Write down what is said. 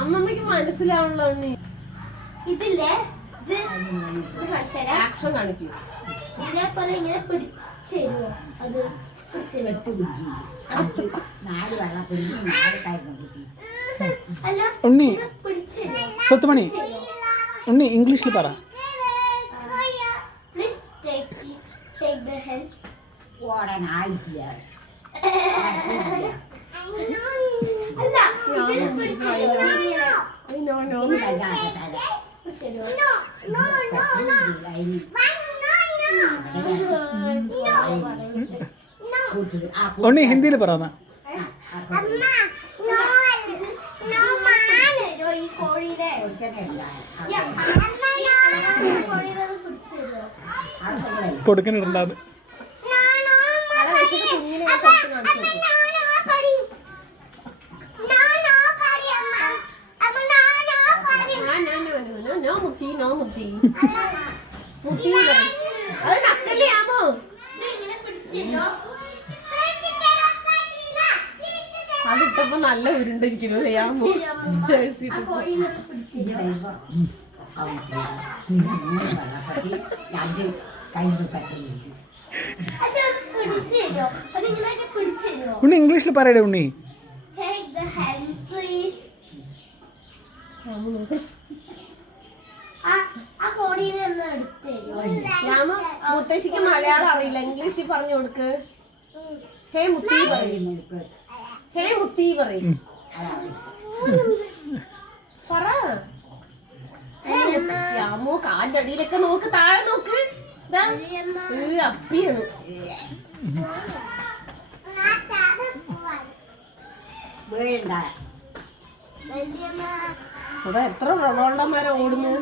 അമ്മമ്മക്ക് മനസ്സിലാവണല്ലോ ഉണ്ണി. ഇതില്ലേ ആക്ഷൻ കാണിക്കും. ഇതേപോലെ ഇങ്ങനെ പിടിച്ചു തരുമോ? അത് ഉണ്ണി സ്വത്തുമണി ഉണ്ണി ഇംഗ്ലീഷിൽ പറ. ഉണ്ണി ഹിന്ദിയിൽ പറ. കൊടുക്കുന്നുണ്ടാവും. അതിട്ടപ്പോ നല്ല ഉരുണ്ടിരിക്കുന്നു. ഉണ്ണി ഇംഗ്ലീഷിൽ പറയടേ ഉണ്ണി. മുത്തശ്ശിക്ക് മലയാളം അറിയില്ല, ഇംഗ്ലീഷിൽ പറഞ്ഞു കൊടുക്ക്. ഹേ മുത്തി പറയും. ഹേ മുത്തി പറയും. പറ. യാമോ കാലിന്റെ അടിയിലൊക്കെ നോക്ക്, താഴെ നോക്ക്. അപ്പിയാണ്. അതാ എത്ര പ്രബോധന്മാരെ ഓടുന്നു.